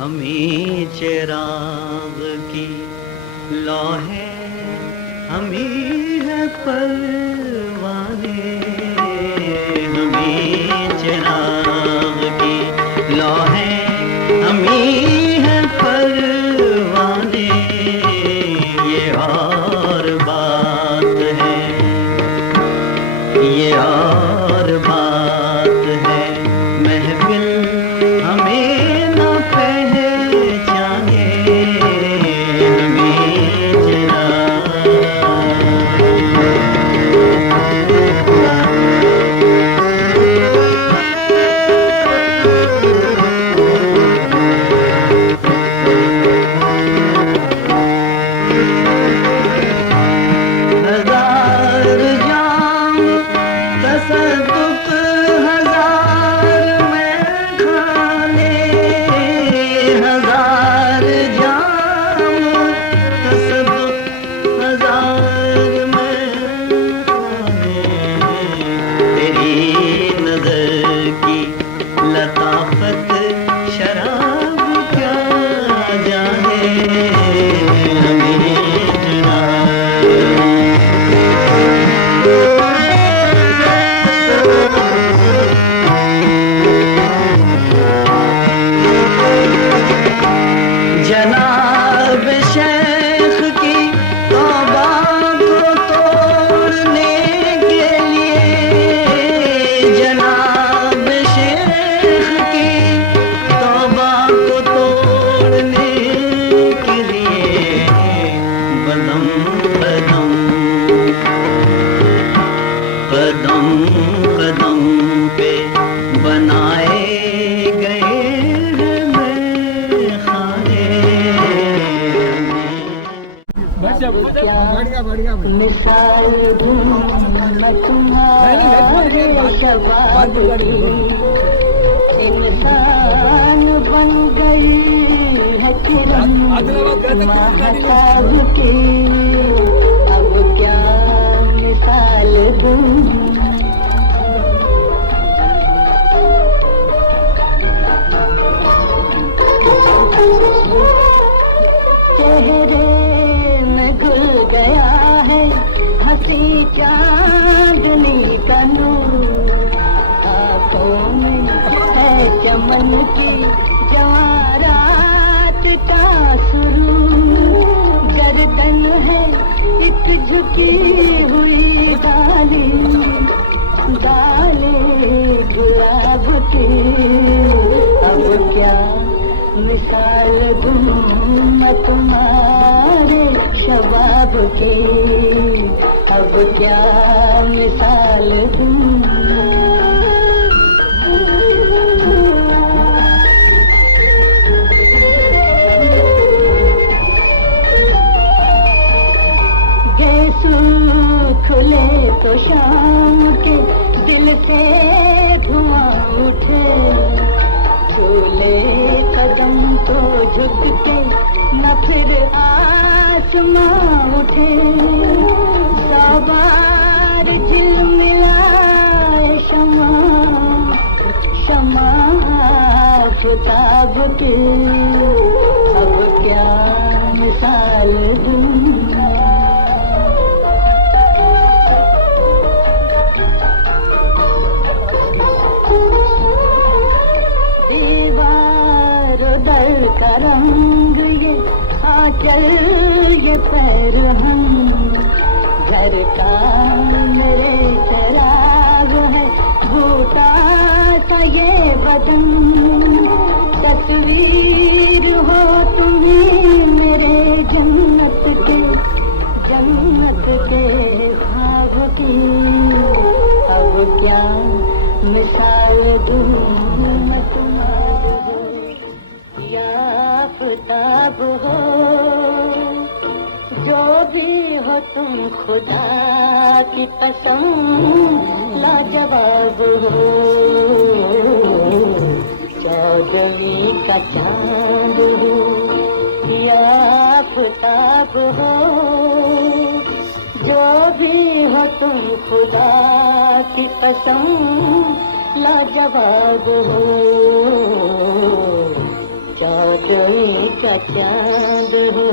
हमी चिराग की लौ है, हमी है परवाने, हमी चिराग की लौ है, हमी है परवाने। ये और बात है, ये और बात है, महफिल हमें न पहचाने, हमें हजार जाम तसद्दुक, हजार में खाने, हजार जाम तसद्दुक, हजार में खाने। तेरी नजर की लताफत शराब क्या जाने, हमें जनाब शेख की तौबा को तोड़ने के लिए, जनाब शेख की तौबा को तोड़ने के लिए, कदम कदम कदम कदम पे बनाए गए मिसाल इंसान बन गई है किरण की, अब क्या मिसाल दूं। चेहरे में घुल गया है हंसी चांदनी का नूर, आंखों में है चमन की जवारात का सुरूर, गर्दन है एक झुकी हुई डाली, डाली गुलाब की, अब क्या मिसाल दूं मैं तुम्हारे शबाब की, अब क्या मिसाल दूं। जैसू खुले तो शाम के दिल से धुआं उठे, झूले कदम तो झुक के न फिर आसमां उठे, सवार झिलमिलाए शमा, शमा आफताब की, अब क्या मिसाल दूं। का रंग ये आंचल ये पैर हम, झरका मेरे शराब है भूता सा ये बदन, तस्वीर हो तुम्हें मेरे जन्नत के ख्वाब की, अब क्या मिसाल दूं मैं तुम्हारे, आफताब हो जो भी हो तुम खुदा की कसम, लाजवाब हो चौदवी का चांद हो, आफताब हो जो भी हो तुम खुदा की कसम, लाजवाब हो चांदनी का चांद हूँ।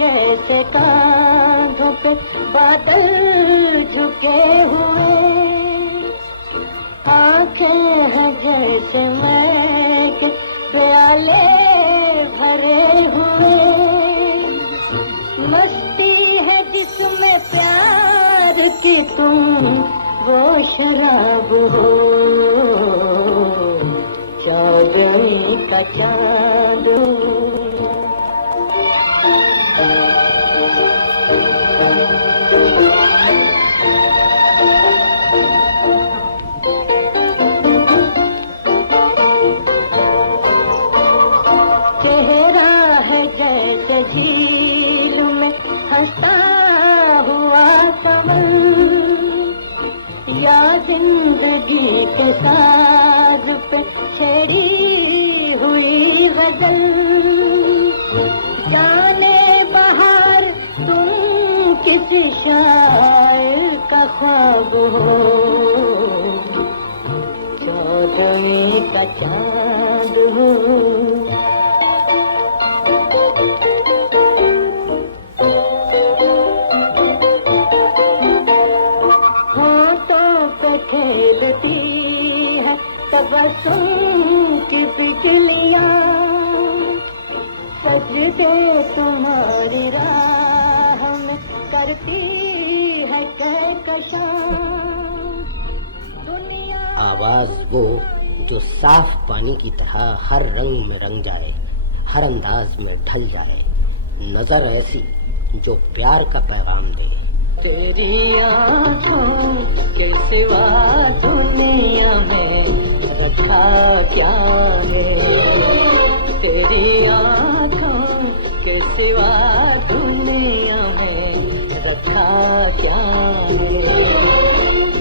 जैसे कांधों पे बादल झुके हुए, आंखें हैं जैसे मैं के प्याले भरे हुए, मस्ती है जिसमें प्यार की तुम वो शराब हो, चांदनी का चांद हो। झील में हंसता हुआ कमल, या जिंदगी के साज पे छेड़ी हुई गजल, जाने बहार तुम किसी शायर का ख्वाब हो, चांदनी का चांद हो। खेलती है तबस्सुम की बिजलियाँ, सजदे तुम्हारी राह में करती है कहकशां दुनिया। आवाज वो जो साफ पानी की तरह हर रंग में रंग जाए, हर अंदाज में ढल जाए, नजर ऐसी जो प्यार का पैगाम दे। तेरी आँखों के सिवा दुनिया में रखा क्या है, तेरी आँखों के सिवा दुनिया में रखा क्या है,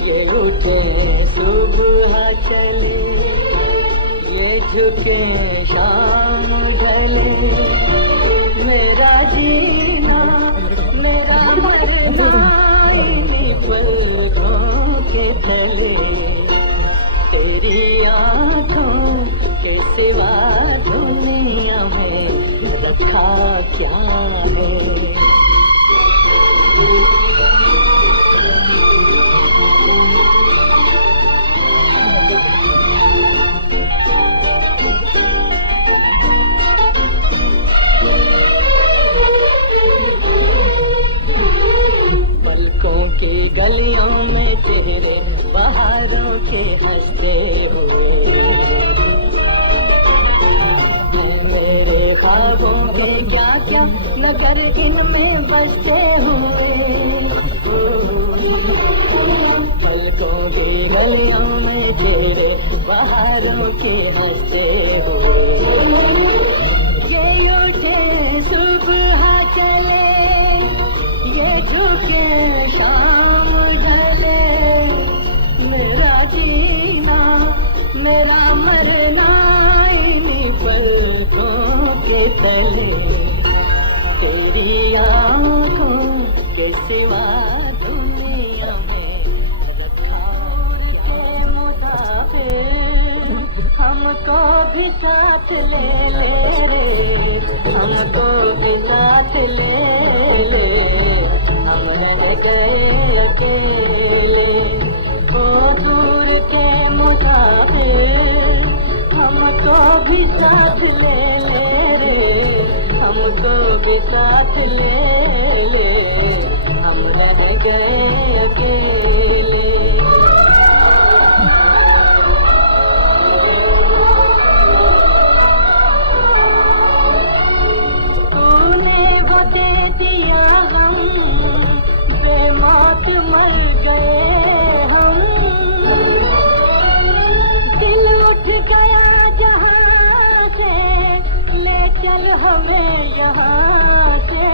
ये उठे सुबह चले, ये झुके शाम ढले, मेरा जीना मेरा मरना पलकों के ढले, तेरी आँखों के सिवा दुनिया में रखा क्या है। की गलियों में चेहरे बहारों के हंसते हुए, मेरे ख्वाबों के क्या क्या नगर इनमें बसते हुए, पलकों की गलियों में चेहरे बहारों के हंसते हुए, ये उठे सुबह चले, ये झुके शाम ढले, मेरा जीना मेरा मरना इन्हीं पलकों के तले, तेरी आँखों के सिवा दुनिया में रखा के मुसाफिर, हमको भी साथ ले रे, हमको भी साथ ले हम रह गए अकेले, ओ दूर के मुसाफिर, हमको भी साथ ले रे, हमको भी साथ ले हम रह गए अकेले। तूने वो दे दिया गम, बेमौत मर गए हम, दिल उठ गया जहाँ से, ले चल हमें यहाँ से,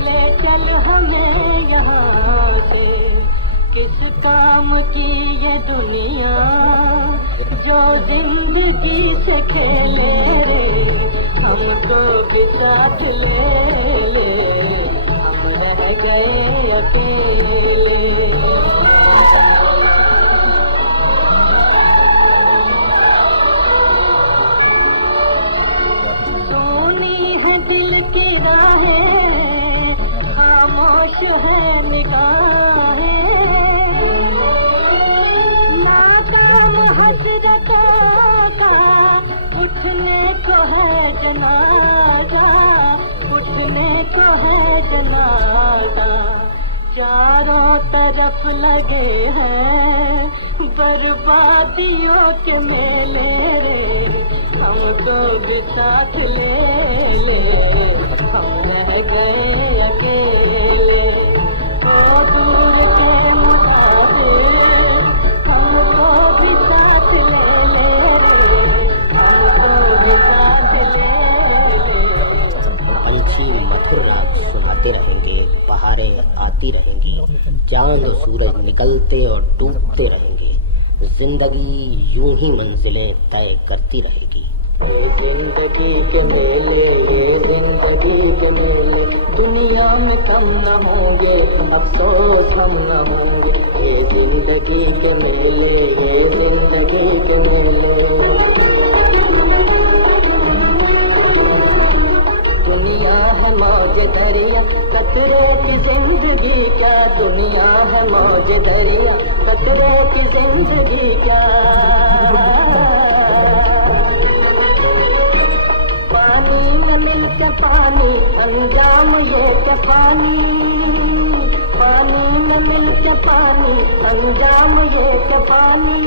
ले चल हमें यहाँ से, किस काम की ये दुनिया जो जिंदगी से खेले रे, हमको भी साथ ले हम रह गए अकेले। सोनी है दिल की राहें, खामोश है निगाहें, नाकाम हसरतों का उठने को है जनाजा, उठने को है जनाजा। चारों तरफ लगे हैं बर्बादियों के मेले रे, हमको भी साथ ले ले, हम रह गए अकेले। ओ दूर के मुसाफिर, हमको भी साथ ले ले रे, हमको भी साथ ले ले। पंछी मधुर राग सुनाते रहेंगे, बहारें आती रहेंगी, चांद और सूरज निकलते और डूबते रहेंगे, जिंदगी यूं ही मंजिलें तय करती रहेगी। ये जिंदगी के मेले, ये जिंदगी के मेले, दुनिया में कम न होंगे, अफसोस हम न होंगे। ये जिंदगी के मेले, ये जिंदगी के मेले। दुनिया है मौज दरिया, कतरे की जिंदगी क्या, दुनिया है मौज दरिया, कतरे की जिंदगी क्या। पानी में मिलकर पानी, अंजाम ये क्या पानी, पानी में मिलकर पानी, अंजाम ये क्या पानी।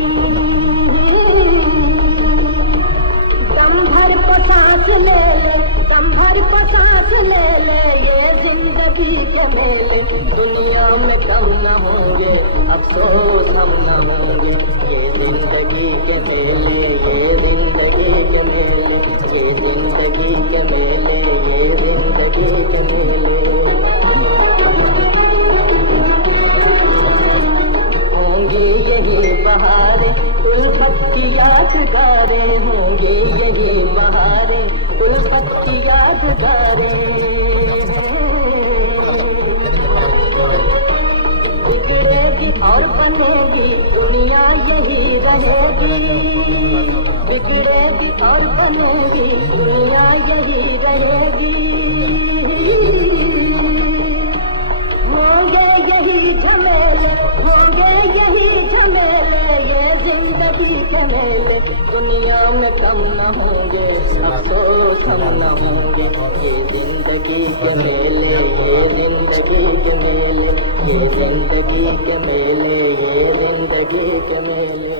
दम भर को सांस ले ले, दम भर को सांस ले ले, ये जिंदगी के मेले, दुनिया में कम न होंगे, अफसोस हम न होंगे। ये जिंदगी के मेले, ये जिंदगी के मेले, ये जिंदगी के मेले, ये जिंदगी के मेले। होंगे यही बहारे, उल्फत की यादगारें, होंगे यही बहारे, उल्फत की यादगारें। बिगड़ेगी और बनेगी दुनिया यही रहेगी, बिगड़ेगी और बनेगी दुनिया यही रहेगी। होंगे यही झमेले, होंगे यही झमेले, ये जिंदगी के मेले, दुनिया में कम न होंगे, अफसोस हम न होंगे। ये जिंदगी के मेले, ये जिंदगी के मेले, ये जिंदगी के मेले, ये जिंदगी के मेले।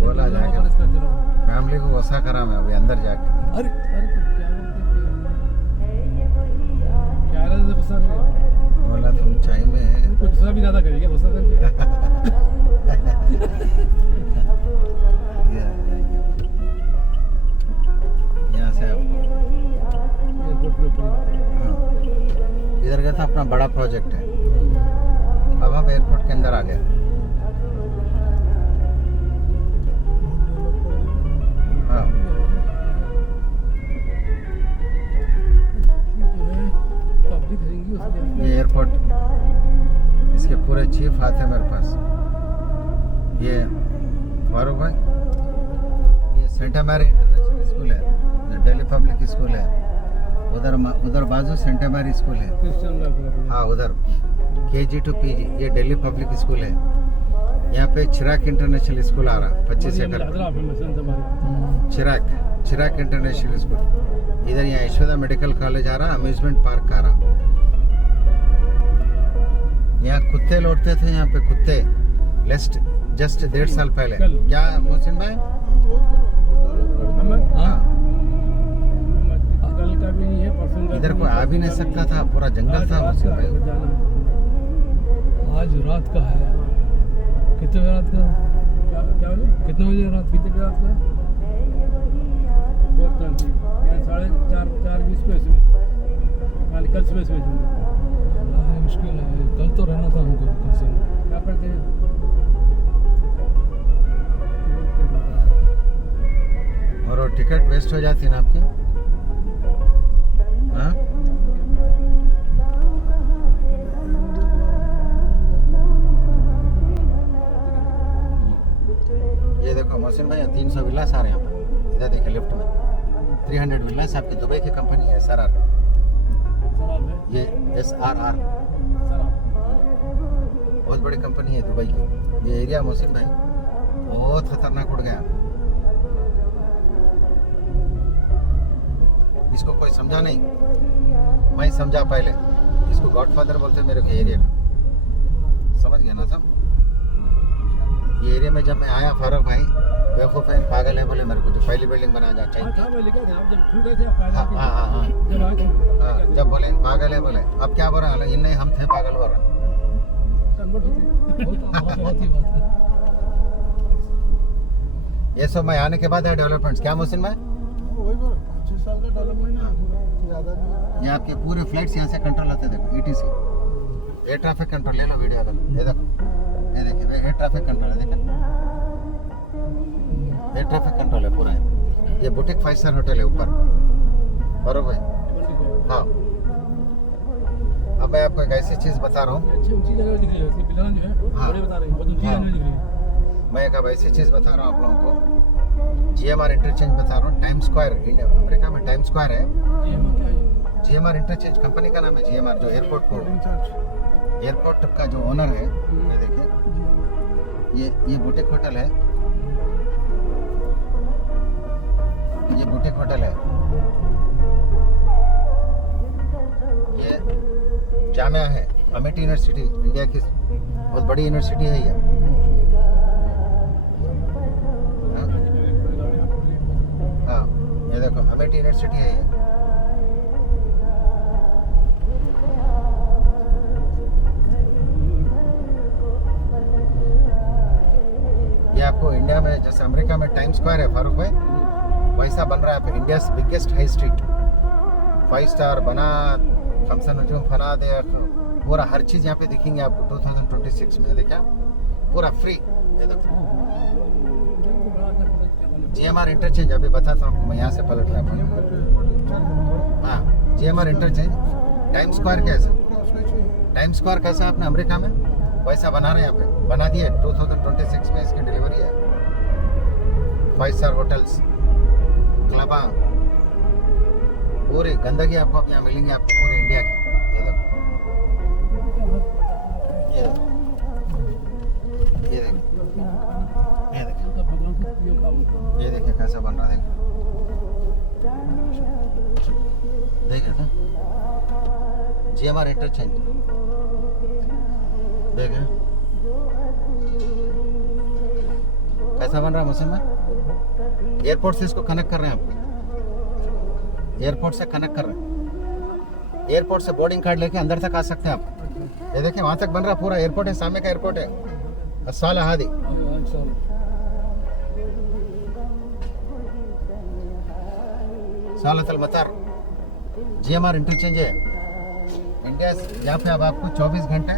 बोला जाके फैमिली को वसा करा मैं अभी अंदर जाके अरे अरे क्या रहा है गुस्सा कर बोला तुम चाय में कुछ गुस्सा भी ज्यादा करेगा गुस्सा करके यहाँ से आप एयरपोर्ट के ऊपर हाँ, इधर का था अपना बड़ा प्रोजेक्ट है। अब हम एयरपोर्ट के अंदर आ गए। हाँ पब्लिक रहेंगी उसके ये एयरपोर्ट, इसके पूरे चीफ आते हैं मेरे पास। ये फारूक भाई, ये सेंटा मैरी इंटरनेशनल स्कूल है, दिल्ली पब्लिक स्कूल है। उधर बाजू सेंटा मैरी स्कूल है। क्रिश्चियन हाँ उधर KG to PG ये दिल्ली पब्लिक स्कूल है। यहाँ पे चिराग इंटरनेशनल स्कूल आ रहा 25 एकड़ पर। चिराग इंटरनेशनल स्कूल। इधर यहाँ यशोदा मेडिकल कॉलेज आ रहा, अम्यूजमेंट पार्क आ रहा। यहाँ कुत्ते लौटते थे, यहाँ पे कुत्ते जस्ट 1.5 साल पहले। क्या मोहसिन भाई? हाँ कल का भी नहीं है, परसों का इधर कोई आ भी नहीं सकता था, पूरा जंगल था मोहसिन भाई। आज रात का है, कितने बजे रात का? क्या बोले? कितने बजे रात, कितने बजे रात का? बहुत ठंड थी। यहाँ 4:30 पे सुबह, कल सुबह सुबह मुश्किल है। कल तो रहना था हमको, कल से क्या करते हैं। और वो टिकट वेस्ट हो जाती है ना आपकी। हाँ ये देखो मोहसिन भाई 300 विलास आ रहे हैं यहाँ पे। इधर देखिए लिफ्ट में 300 विलास आपकी दुबई की कंपनी है SRR। ये SRR बहुत बड़ी कंपनी है दुबई की। ये एरिया मोहसिन भाई बहुत खतरनाक उड़ गया। इसको कोई समझा नहीं, मैं समझा पहले। इसको गॉडफादर बोलते हैं मेरे को एरिया का, समझ गया ना सब। ये एरिया में जब मैं आया फारूक भाई बेवकूफ़ है पागल है बोले मेरे को, जो पहली बिल्डिंग बना जा चाहिए। हाँ मैं लेके थे आप जब छूट गए थे आप हाँ हाँ हाँ हाँ जब आए थे हाँ, जब बोले पागल है बोले अब क्या बोल रहे हैं, इन्हें हम थे पागल बोल रहे हैं। कन्वर्ट होते बहुत ही बात है। ये सब मैं आने के बाद है डेवलपमेंट्स। क्या मोहसिन भाई वही बोल 5-6 साल का डेवलपमेंट है पूरा, ज़्यादा नहीं। ये आपके पूरे फ्लाइट्स यहाँ से कंट्रोल होते हैं। देखो ETC एयर ट्रैफिक कंट्रोल ले लो वीडियो अगर। ये देखो ये देखिए भाई एयर ट्रैफिक कंट्रोल है, देखो एयर ट्रैफिक कंट्रोल है पूरा है। ये बुटीक 5 स्टार होटल है ऊपर बरो भाई। हाँ अब मैं आपको एक ऐसी चीज़ बता रहा हूँ। अच्छी ऊंची जगह दिख रही है इसकी पिलर जो है, हाँ। बड़े बता रहे हैं बहुत ऊंची हाँ। जगह दिख रही है। मैं एक अब ऐसी चीज़ बता रहा हूँ आप लोगों को। GMR इंटरचेंज बता रहा हूँ। टाइम स्क्वायर अमेरिका में टाइम स्क्वायर है। ये क्या है? GMR इंटरचेंज कंपनी का नाम है GMR, जो एयरपोर्ट का जो ओनर है। ये देखिए ये बुटीक होटल है, ये बुटीक होटल है। ये जामिया है, अमेठी यूनिवर्सिटी, इंडिया की बहुत बड़ी यूनिवर्सिटी है ये। हाँ ये देखो अमेठी यूनिवर्सिटी है ये। ये आपको इंडिया में जैसे अमेरिका में टाइम स्क्वायर है फारूक भाई, वैसा बन रहा है India biggest high street. 5 star बना, खमसा नजूम फना दे, पूरा हर चीज़ यहाँ पे दिखेंगे आपको 2026 में। देखा पूरा फ्री। ये देखो GMR इंटरचेंज अभी बताता हूँ आपको, मैं यहाँ से पलट रहा हूँ। हाँ GMR इंटरचेंज टाइम स्क्वायर कैसा, टाइम स्क्वायर कैसा आपने अमेरिका में वैसा बना रहे हैं यहाँ पे, बना दिए। 2026 में इसकी डिलीवरी है। 5 स्टार होटल्स, क्लबा, पूरी गंदगी आपको अब यहाँ मिलेंगी आपको पूरे इंडिया की। ये देखो ये देखो ये देखो ये देखिए कैसा बन रहा है। देखिए ना GMR इंटरचेंज देखें कैसा बन रहा है मौसम में। एयरपोर्ट से इसको कनेक्ट कर रहे हैं आपको, एयरपोर्ट से कनेक्ट कर रहे हैं। एयरपोर्ट से बोर्डिंग कार्ड लेके अंदर तक आ सकते हैं आप। ये देखिए वहाँ तक बन रहा पूरा एयरपोर्ट है, सामने का एयरपोर्ट है अस्साल हादी। सालतल मतार GMR इंटरचेंज है इंडिया। यहाँ पे अब आपको 24 घंटे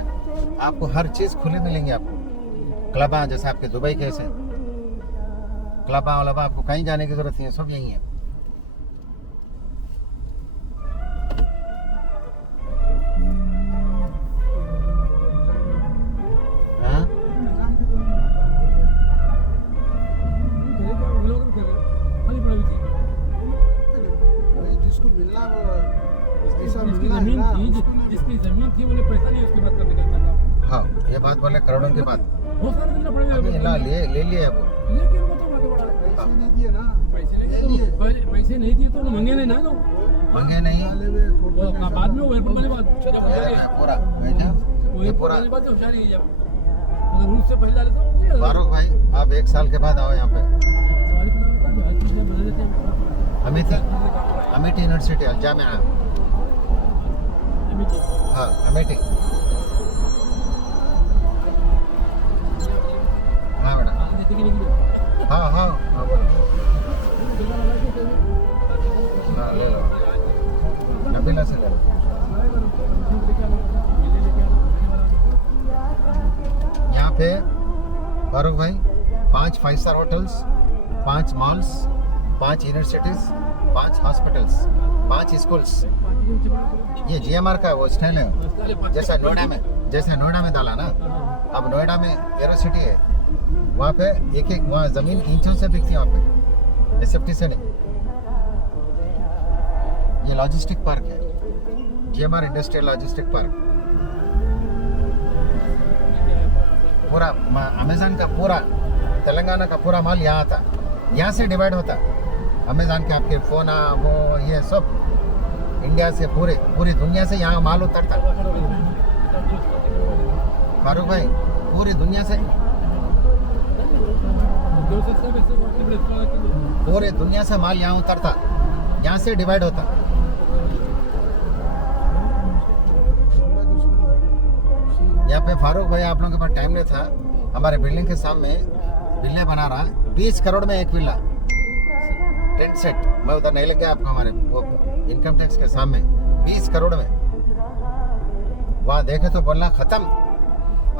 आपको हर चीज़ खुले मिलेंगे आपको। क्लबा जैसे आपके दुबई कैसे क्लबा वलबा आपको कहीं जाने की जरूरत नहीं है, सब यहीं है। हाँ? जिसको मिलना जिसकी जमीन थी उन्हें पैसा नहीं उसके बाद करने का था। हाँ ये बात बोले करोड़ों की बात। बहुत सारा देना पड़ेगा। अभी ले लिए वो। लेकिन वो तो आगे बढ़ा रहा है। पैसे नहीं दिए ना, पैसे नहीं दिए तो मंगे नहीं ना, तो मंगे नहीं। वो अपना बाद में वो एयरपोर्ट वाली बात ये देखो पूरा ये वो पूरा वाली बात तो होशियारी है। जब अगर रूट से पहले डाले तो फारूक भाई आप 1 साल के बाद आओ यहाँ पे। सवाल इतना होता है कि हर चीज़ें बदल देते हैं। अमेठी यूनिवर्सिटी अल जामिया। हाँ अमेठी। हाँ बेटा हाँ हाँ हाँ बोलो। हाँ ले लो, नबीला से ले लो। यहाँ पे फारूक भाई 5 5 star hotels, 5 malls, 5 universities, 5 hospitals, 5 schools. ये जीएमआर का वो स्टाइल है, जैसा नोएडा में डाला ना। अब नोएडा में एरो सिटी है, वहाँ पे एक वहाँ ज़मीन इंचों से बिकती है, वहाँ पे एसएफटी से नहीं। ये लॉजिस्टिक पार्क है, जीएमआर इंडस्ट्रियल लॉजिस्टिक पार्क। पूरा अमेज़न का पूरा तेलंगाना का पूरा माल यहाँ आता, यहाँ से डिवाइड होता। अमेज़न के आपके फ़ोन वो ये सब इंडिया से पूरी दुनिया से यहाँ माल उतरता। फारूक भाई पूरी दुनिया से माल यहाँ उतरता, यहाँ से डिवाइड होता। यहाँ पे फारूक भाई आप लोगों के पास टाइम नहीं था, हमारे बिल्डिंग के सामने विल्ला बना रहा, 20 करोड़ में एक विल्ला, टेंट सेट। मैं उधर नहीं लेके आपको, हमारे वो इनकम टैक्स के सामने 20 करोड़ में। वहाँ देखे तो बोलना खत्म,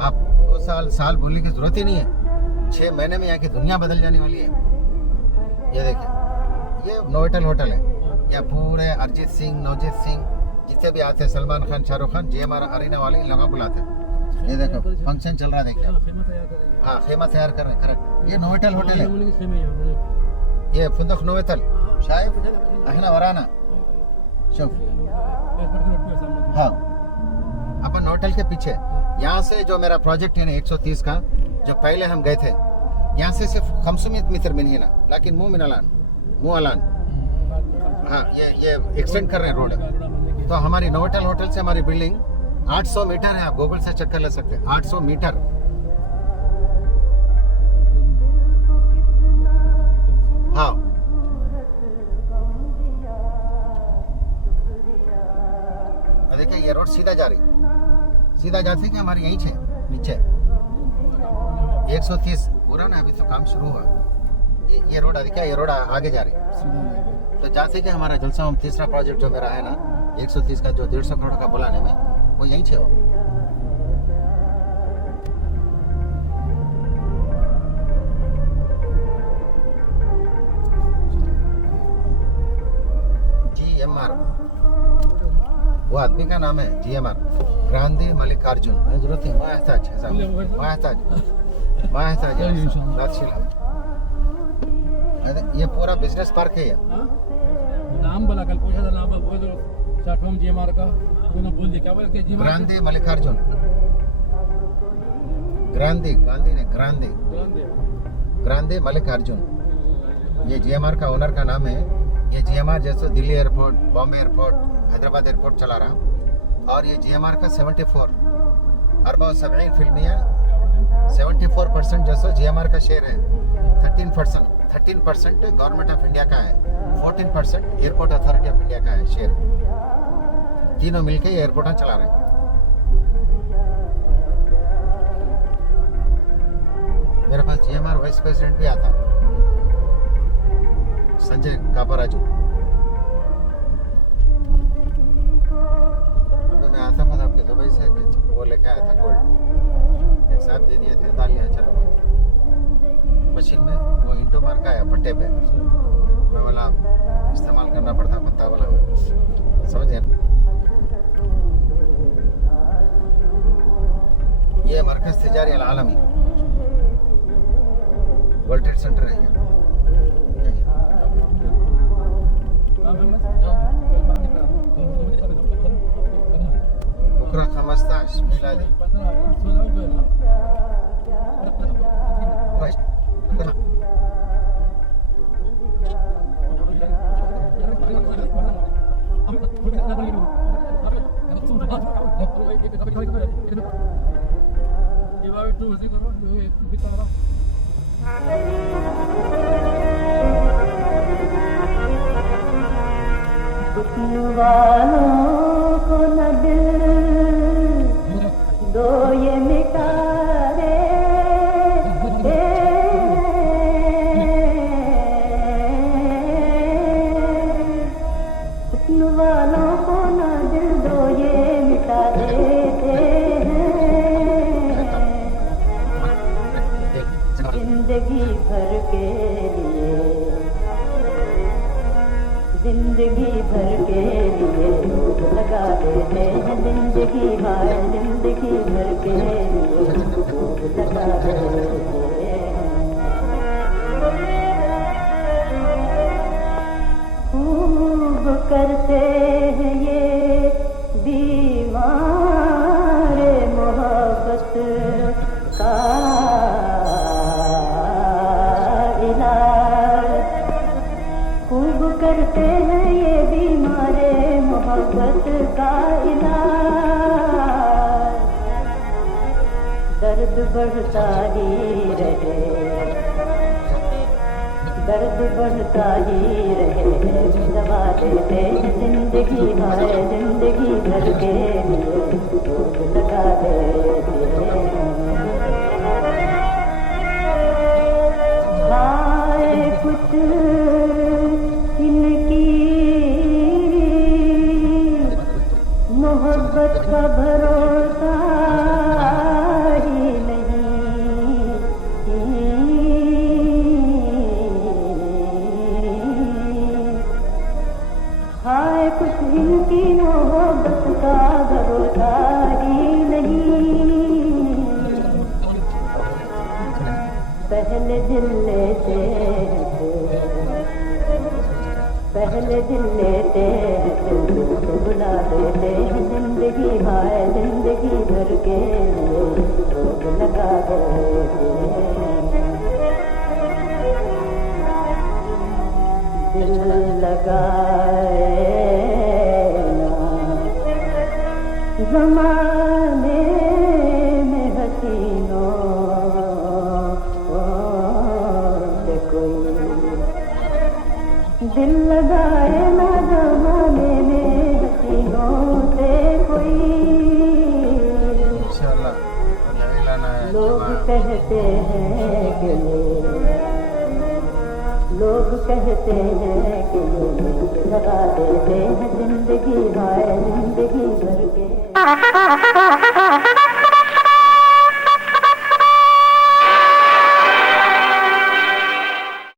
आप 2 साल बोलने की जरूरत ही नहीं है, 6 महीने में यहाँ की दुनिया बदल जाने वाली है। ये देखिए, ये नोवेटल होटल है, ये पूरे अरिजीत सिंह, नवजीत सिंह जितने भी आते हैं, सलमान खान, शाहरुख खान, जीएमआर अरीना वाले इन लोगों को बुलाते हैं। ये देखो फंक्शन चल रहा है, देखिए। हाँ खेमा तैयार कर रहे हैं, करेक्ट। ये नोवेटल होटल है, ये फुंदक नोवेतल शायद अहना वराना शोफ। हाँ अपन नोवेटल के पीछे, यहाँ से जो मेरा प्रोजेक्ट है ना 130 का, जो पहले हम गए थे, यहाँ से सिर्फ 500 मीटर मिनी ना, लेकिन मुँह अलान हाँ ये एक्सटेंड कर रहे हैं रोड। तो हमारी नोवेटल होटल से हमारी बिल्डिंग 800 मीटर है, आप गूगल से चेक कर ले सकते हैं, 800 मीटर। हाँ देखिए ये रोड सीधा जा जाती है कि हमारी यहीं से नीचे 130 पूरा ना, अभी तो काम शुरू हुआ। ये रोड देखिए, ये रोड आगे जा रही है, तो जाते कि हमारा जलसा होम तीसरा प्रोजेक्ट जो मेरा है ना 130 का, जो 150 करोड़ का बुलाने में, वो यहीं से हो। जीएमआर वो आदमी का नाम है, जीएमआर ग्रांधी मल्लिकार्जुन। जरूरत है ये पूरा बिजनेस पार्क है। नाम बोला, कल पूछा था नाम बोल दो, प्लेटफॉर्म जीएमआर का तूने बोल दिया, क्या बोला कि जीएमआर ग्रांधी मल्लिकार्जुन, गांधी ने ग्रांधी मल्लिकार्जुन। ये जीएमआर का ओनर का नाम है। ये जीएमआर जैसे Delhi airport, Bombay airport, Hyderabad airport चला रहा। और ये जीएमआर का 74 अरब 70 फिल्मिया 74% जैसे जीएमआर का शेयर है। 13% गवर्नमेंट ऑफ इंडिया का है, 14% एयरपोर्ट अथॉरिटी ऑफ इंडिया का है शेयर। तीनों मिलके ये एयरपोर्ट चला रहे हैं। मेरे पास जीएमआर वाइस प्रेसिडेंट भी आता, संजय कापाराजू। अभी मैं आता था आपके दुबई से, वो लेके आया था गोल्ड, एक साहब दे दिया थे, डाल लिया, चलो मशीन में, वो इंटो मार का है पट्टे पे, मैं वाला इस्तेमाल करना पड़ता, पत्ता वाला, समझ गए। ये मरकज तिजारी अल आलमी वर्ल्ड ट्रेड सेंटर है। बुकरा 15 मिलादी वालों को न दिल दो ये मिटा दे, जिंदगी भर के लिए रोग लगा देते हैं, जिंदगी हाय जिंदगी भर के लिए रोग लगा देते हैं। खूब करते हैं ये बीमार मोहब्बत का इलाज, खूब करते हैं ये बीमारे मोहब्बत का इलाज। दर्द बढ़ता ही रहे, दर्द बढ़ता ही रहे, दवा देते हैं जिंदगी हाय जिंदगी भर के लिए रोग लगा देते हैं। हाय कुछ इनकी मोहब्बत का भरोसा ही नहीं, हाय कुछ इनकी मोहब्बत का भरोसा ही नहीं। पहले दिल लेते हैं, पहले दिल लेते हैं, फिर तो बुला देते हैं, जिंदगी हाय जिंदगी भर के लिए रोग लगा देते हैं। दिल लगाए ना ज़माने में हसीनों से कोई, दिल लगाए ना ज़माने में हसीनों से कोई। इंशाल्लाह लोग कहते हैं कि लोग कहते हैं कि लोग लगा देते हैं जिंदगी हाय जिंदगी भर के।